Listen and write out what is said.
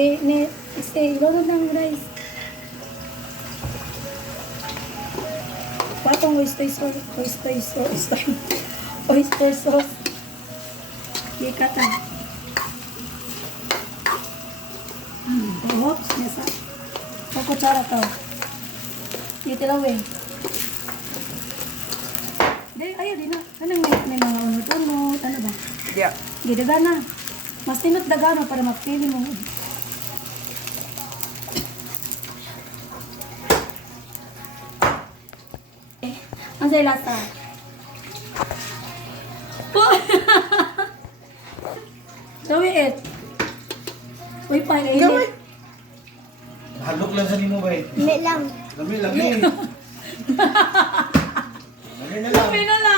Sige, ilunod ng rice. Patong oyster sauce. Oyster sauce. Ikatan. Oops, nasa. Ang kutsara to. Itilawin. Ayaw din na. Anong may mga unod-unod? Ano ba? Yeah. Gidaga na. Mas tinot daga mo para mapili mo. Ang sa'yo lasa. Po! Gawin it. Uy, pa, Gawin. Halok lang sa limo ba eh. Hindi lang. Lami. Lami na lang. Gawin na lang.